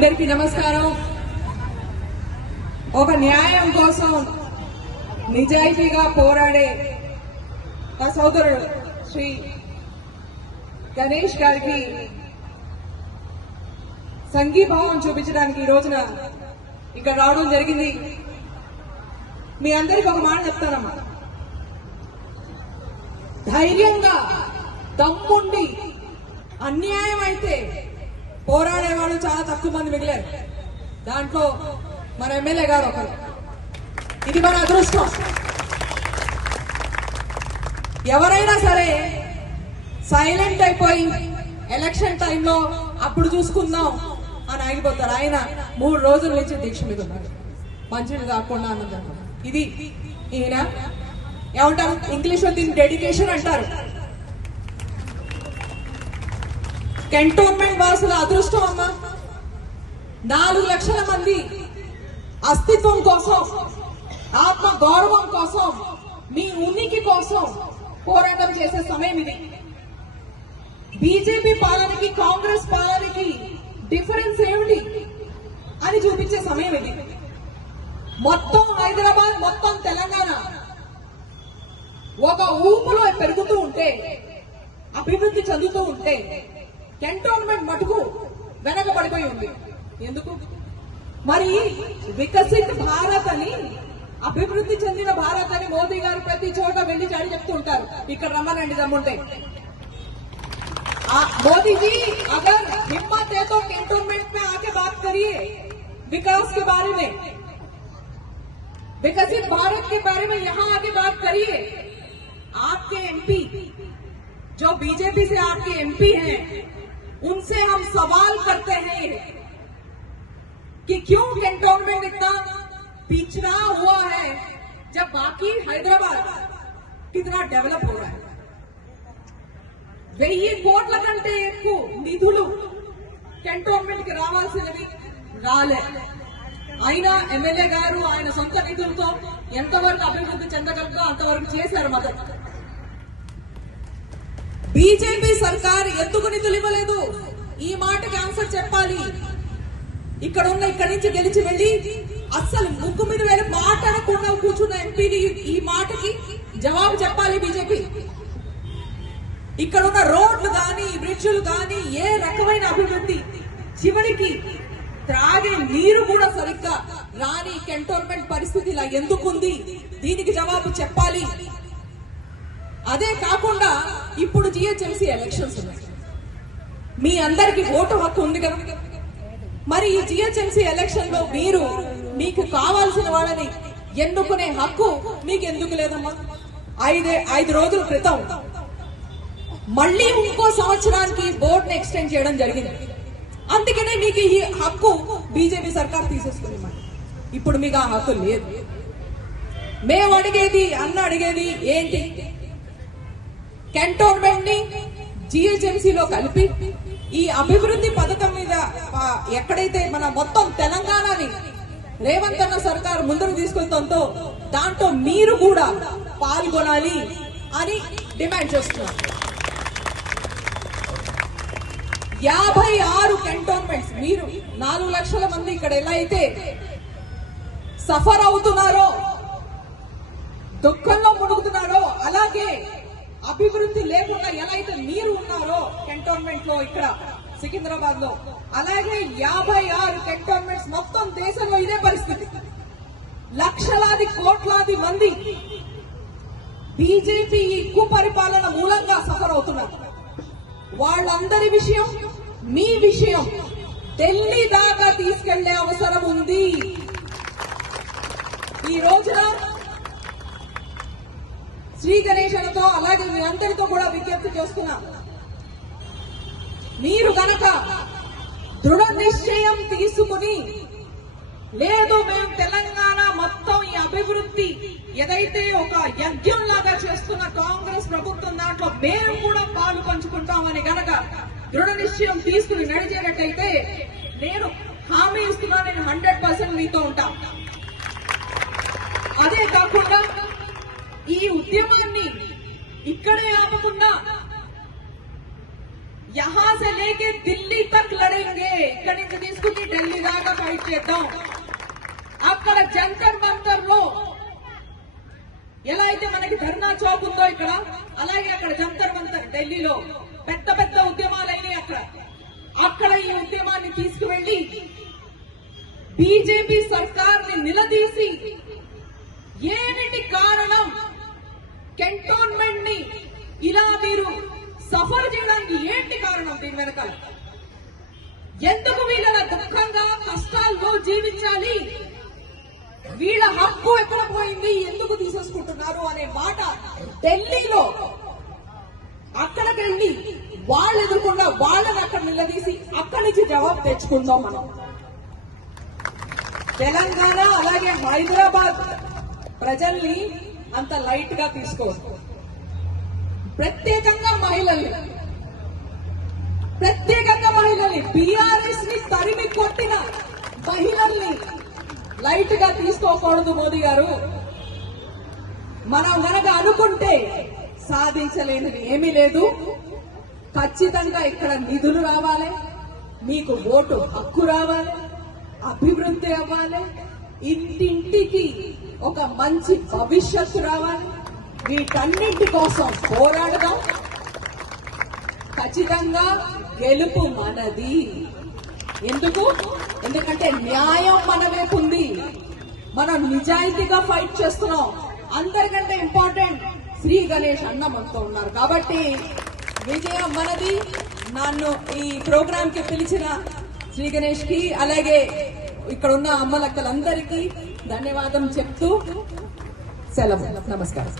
అందరికీ నమస్కారం. ఒక న్యాయం కోసం నిజాయితీగా పోరాడే మా సోదరుడు శ్రీ గణేష్ గారికి సంఘీభావం చూపించడానికి ఈ రోజున ఇక్కడ రావడం జరిగింది. మీ అందరికి ఒక మాట చెప్తానమ్మా. ధైర్యంగా దమ్ముండి అన్యాయం అయితే పోరాడే వాళ్ళు చాలా తక్కువ మంది మిగిలారు. దాంట్లో మన ఎమ్మెల్యే గారు ఒకరు. ఇది మన అదృష్టం. ఎవరైనా సరే సైలెంట్ అయిపోయి ఎలక్షన్ టైంలో అప్పుడు చూసుకుందాం అని ఆగిపోతారు. ఆయన మూడు రోజుల నుంచి దీక్ష మీద ఉన్నారు. మంచిది కాకుండా అన్నది ఇది ఈయన ఏమంటారు? ఇంగ్లీష్లో దీన్ని డెడికేషన్ అంటారు. కంటోన్మెంట్ వాసుల అదృష్టం అమ్మా. నాలుగు లక్షల మంది అస్తిత్వం కోసం ఆత్మ గౌరవం కోసం మీ ఉనికి కోసం పోరాటం చేసే సమయం ఇది. బీజేపీ పాలనకి కాంగ్రెస్ పాలనకి డిఫరెన్స్ ఏమిటి అని చూపించే సమయం ఇది. మొత్తం హైదరాబాద్ మొత్తం తెలంగాణ ఒక ఊపులో పెరుగుతూ ఉంటే అభివృద్ధి చెందుతూ ఉంటే కంటోన్మెంట్ మటుకు వెనకబడిపోయి ఉంది ఎందుకు మరి వికసిత్ భారత్ అని అభివృద్ధి చెందిన భారత్ అని మోదీ గారు ప్రతి చోట వెళ్లి చాడి చెప్తూ ఉంటారు ఇక్కడ రమ్మనండి దమ్ముంటే आ- मोदी जी अगर हिम्मत है तो कैंटोनमेंट में आके बात करिए विकास के बारे में विकसित भारत के बारे में यहाँ आके बात करिए आपके एमपी जो बीजेपी से आपके एमपी हैं उनसे हम सवाल करते हैं कि क्यों कैंटोनमेंट इतना पिछड़ा हुआ है जब बाकी हैदराबाद कितना डेवलप हो रहा है వెయ్యి కోట్ల కంటే ఎక్కువ నిధులు కంటోన్మెంట్ కి రావాల్సినవి రాలే అయినా ఎమ్మెల్యే గారు ఆయన సొంత నిధులతో ఎంతవరకు అభివృద్ధి చెందగలదో అంతవరకు చేశారు మద్దతు బీజేపీ సర్కార్ ఎందుకు నిధులు ఇవ్వలేదు ఈ మాటకి ఆన్సర్ చెప్పాలి. ఇక్కడ ఉన్న ఇక్కడి నుంచి గెలిచి వెళ్ళి అస్సలు ముక్కు మీద వెళ్ళి మాట్లాడకుండా కూర్చున్న ఎంపీని ఈ మాటకి జవాబు చెప్పాలి బీజేపీ. ఇక్కడ ఉన్న రోడ్లు గాని బ్రిడ్జులు గాని ఏ రకమైన అభివృద్ధి చివరికి త్రాగే నీరు కూడా సరిగ్గా రాని కంటోన్మెంట్ పరిస్థితి ఇలా ఎందుకుంది? దీనికి జవాబు చెప్పాలి. అదే కాకుండా ఇప్పుడు జిహెచ్ఎంసీ ఎలక్షన్స్ ఉన్నాయి. మీ అందరికి ఓటు హక్కు ఉంది కదా? మరి ఈ జిహెచ్ఎంసీ ఎలక్షన్లో మీరు మీకు కావాల్సిన వాళ్ళని ఎన్నుకునే హక్కు మీకు ఎందుకు లేదమ్మా? ఐదే ఐదు రోజుల క్రితం మళ్ళీ ఇంకో సంవత్సరానికి బోర్డుని ఎక్స్టెండ్ చేయడం జరిగింది. అందుకనే మీకు ఈ హక్కు బీజేపీ సర్కార్ తీసేసుకుంది. మరి. ఇప్పుడు మీకు ఆ హక్కు లేదు. మేము అడిగేది అన్న అడిగేది ఏంటి? కంటోన్మెంట్ని జిహెచ్ఎంసీలో కలిపి ఈ అభివృద్ధి పథకం మీద ఎక్కడైతే మన మొత్తం తెలంగాణని రేవంత్ అన్న సర్కార్ ముందుకు తీసుకెళ్తుందో దాంట్లో మీరు కూడా పాల్గొనాలి అని డిమాండ్ చేస్తున్నారు. యాభై ఆరు కంటోన్మెంట్స్ మీరు నాలుగు లక్షల మంది ఇక్కడ ఎలా అయితే సఫర్ అవుతున్నారో దుఃఖంలో మునుగుతున్నారో అలాగే అభివృద్ధి లేకుండా ఎలా అయితే మీరు ఉన్నారో కంటోన్మెంట్లో ఇక్కడ సికింద్రాబాద్లో అలాగే యాభై ఆరు కంటోన్మెంట్స్ మొత్తం దేశంలో ఇదే పరిస్థితి. లక్షలాది కోట్లాది మంది బీజేపీ ఈ కుపరిపాలన మూలంగా సఫర్ అవుతున్నారు. వాళ్ళందరి విషయం మీ విషయం ఢిల్లీ దాకా తీసుకెళ్ళే అవసరం ఉంది. ఈ రోజున శ్రీ గణేశులతో అలాగే మీ అందరితో కూడా విజ్ఞప్తి చేస్తున్నా. మీరు గనక దృఢ నిశ్చయం తీసుకుని లేదు మేము తెలంగాణ మొత్తం ఈ అభివృద్ధి ఏదైతే ఒక యజ్ఞం లాగా చేస్తున్న కాంగ్రెస్ ప్రభుత్వం దాంట్లో మేము కూడా పాలు పంచుకుంటామని గనక దృఢ నిశ్చయం తీసుకుని నడిచేటట్టయితే నేను హామీ ఇస్తున్నా నేను హండ్రెడ్ పర్సెంట్ మీతో ఉంటా. అదే కాకుండా ఉద్యమాన్ని ఇక్కడే ఆపకుండా యహా సే లేకే ఢిల్లీ తక్ లడేంగే. ఇక్కడి నుంచి తీసుకుని ఢిల్లీ దాకా ఫైట్ చేద్దాం. అక్కడ జంతర్ మంతర్లో ఎలా అయితే మనకి ధర్నా చౌక్ ఉందో ఇక్కడ అలాగే అక్కడ జంతర్ మంతర్ ఢిల్లీలో పెద్ద పెద్ద ఉద్యమాలు అయినాయి అక్కడ. అక్కడ ఈ ఉద్యమాన్ని తీసుకువెళ్ళి బీజేపీ సర్కార్ని నిలదీసి ఏమిటి కారణం? కెంటోన్మెంట్ని ఇలా మీరు సఫర్ చేయడానికి ఏంటి కారణం దీని వెనకాల? ఎందుకు వీళ్ళ దుఃఖంగా కష్టాల్లో జీవించాలి? వీళ్ళ హక్కు ఎక్కడ పోయింది? ఎందుకు తీసేసుకుంటున్నారు అనే మాట ఢిల్లీలో అక్కడికి వెళ్ళి వాళ్ళు ఎదుర్కొన్న వాళ్ళని అక్కడ నిలదీసి అక్కడి నుంచి జవాబు తెచ్చుకుందాం మనం. తెలంగాణ అలాగే హైదరాబాద్ ప్రజల్ని అంత లైట్గా తీసుకోవచ్చు ప్రత్యేకంగా మహిళల్ని ప్రత్యేకంగా మహిళల్ని బీఆర్ఎస్ని తరిమి కొట్టిన మహిళల్ని లైట్గా తీసుకోకూడదు మోదీ గారు. మనం గనక అనుకుంటే సాధించలేనిది ఏమీ లేదు. ఖచ్చితంగా ఇక్కడ నిధులు రావాలి మీకు ఓటు హక్కు రావాలి అభివృద్ధి అవ్వాలి ఇంటింటికి ఒక మంచి భవిష్యత్తు రావాలి. వీటన్నింటి కోసం పోరాడదాం. ఖచ్చితంగా గెలుపు మనది. ఎందుకు? ఎందుకంటే న్యాయం మన వైపు ఉంది. మనం నిజాయితీగా ఫైట్ చేస్తున్నాం. అందరికంటే ఇంపార్టెంట్ శ్రీ గణేష్ అన్న మనతో ఉన్నారు. కాబట్టి విజయం మనది. నన్ను ఈ ప్రోగ్రామ్కి పిలిచిన శ్రీ గణేష్కి అలాగే ఇక్కడ ఉన్న అమ్మలక్కలందరికీ ధన్యవాదం చెప్తూ సెలవు. నమస్కారం.